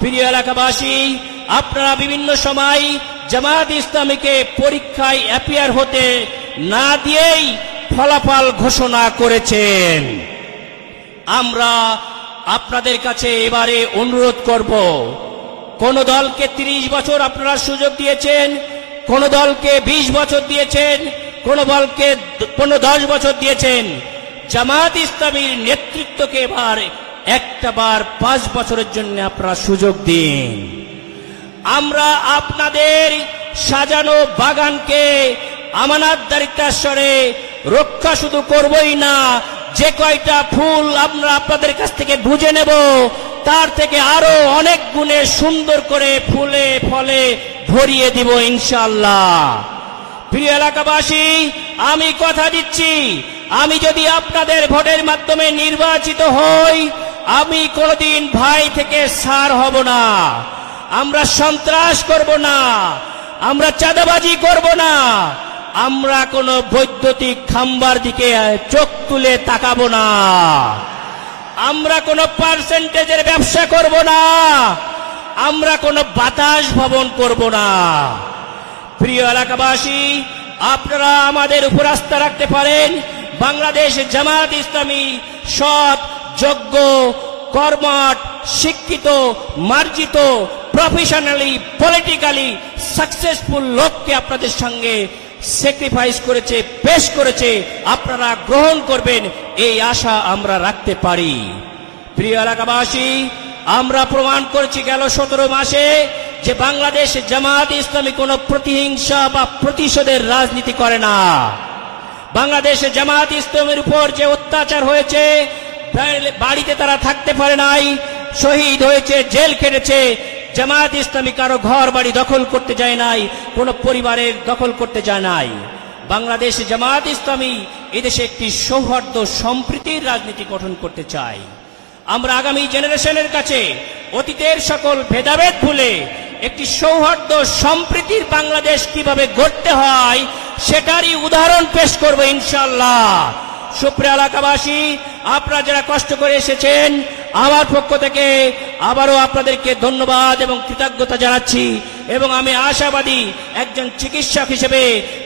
প্রিয় এলাকাবাসী, আপনারা বিভিন্ন সময় জামাত ইসলামীকে পরীক্ষায় অ্যাপিয়ার হতে না দিয়েই ফলাফল ঘোষণা করেছেন। আমরা আপনাদের কাছে এবারে অনুরোধ করব, কোন দলকে ৩০ বছর আপনারা সুযোগ দিয়েছেন, কোন দলকে ২০ বছর দিয়েছেন, কোন দলকে কোন দশ বছর দিয়েছেন জামাত ইসলামীর নেতৃত্বকে এবার একটা বার পাঁচ বছরের জন্য আপনারা সুযোগ দিন। আমরা আপনাদের সাজানো বাগানকে আমানাতদারিত্বাশ্বরে রক্ষা শুধু করবই না, যে কয়টা ফুল আমরা আপনাদের কাছ থেকে বুঝে নেব, তার থেকে আরও অনেক গুণে সুন্দর করে ফুলে ফলে ভরিয়ে দিব ইনশাল্লাহ প্রিয় এলাকাবাসী, আমি কথা দিচ্ছি, আমি যদি আপনাদের ভোটের মাধ্যমে নির্বাচিত হই আমি কোনদিন ভাই থেকে সার হব না। আমরা সন্ত্রাস করব না। আমরা চাঁদাবাজি করব না। আমরা কোনো বৈদ্যুতিক খাম্বার দিকে চোখ তুলে তাকাবো না। আমরা কোনো পার্সেন্টেজের ব্যবসা করব না। আমরা কোনো বাতাস ভবন করব না। প্রিয় এলাকাবাসী, আপনারা আমাদের উপর আস্থা রাখতে পারেন। বাংলাদেশ জামাত ইসলামী সৎ, যোগ্য কর্মট শিক্ষিত, মার্জিত প্রফেশনালি পলিটিক্যালি সাকসেসফুল লোককে আপনাদের সঙ্গে স্যাক্রিফাইস করেছে, পেশ করেছে, আপনারা গ্রহণ করবেন, এই আশা আমরা রাখতে পারি। প্রিয় এলাকাবাসী, আমরা প্রমাণ করেছি গেল সতেরো মাসে যে বাংলাদেশ জামাত ইসলামী কোনো প্রতিহিংসা বা প্রতিশোধের রাজনীতি করে না। বাংলাদেশে জামাত ইসলামের উপর যে অত্যাচার হয়েছে বাড়িতে তারা থাকতে পারে নাই। শহীদ হয়েছে, জেল কেটেছে জামাত ইসলামী কারও ঘর বাড়ি দখল করতে যায় নাই, কোনো পরিবারের দখল করতে যায় নাই। বাংলাদেশ জামাত ইসলামী এদেশে একটি সৌহার্দ্য সম্প্রীতির রাজনীতি গঠন করতে চায়। আমরা আগামী জেনারেশনের কাছে অতীতের সকল ভেদাভেদ ভুলে একটি সৌহার্দ্য সম্প্রীতির বাংলাদেশ কীভাবে গড়তে হয়, সেটারই উদাহরণ পেশ করব ইনশাল্লাহ সুপ্রিয় এলাকাবাসী, আপনারা যারা কষ্ট করে এসেছেন, আমার পক্ষ থেকে আবারও আপনাদেরকে ধন্যবাদ এবং কৃতজ্ঞতা জানাচ্ছি এবং আমি আশাবাদী একজন চিকিৎসক হিসেবে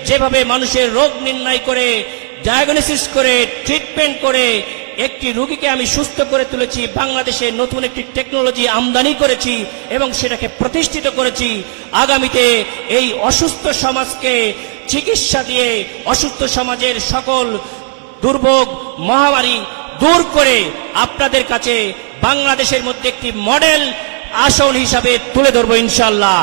যেভাবে মানুষের রোগ নির্ণয় করে ডায়াগনোসিস করে ট্রিটমেন্ট করে, একটি রোগীকে আমি সুস্থ করে তুলেছি, বাংলাদেশে নতুন একটি টেকনোলজি আমদানি করেছি এবং সেটাকে প্রতিষ্ঠিত করেছি, আগামীতে এই অসুস্থ সমাজকে চিকিৎসা দিয়ে অসুস্থ সমাজের সকল দুর্ভোগ মহামারী দূর করে আপনাদের কাছে বাংলাদেশের মধ্যে একটি মডেল আসন হিসাবে তুলে ধরবো ইনশাল্লাহ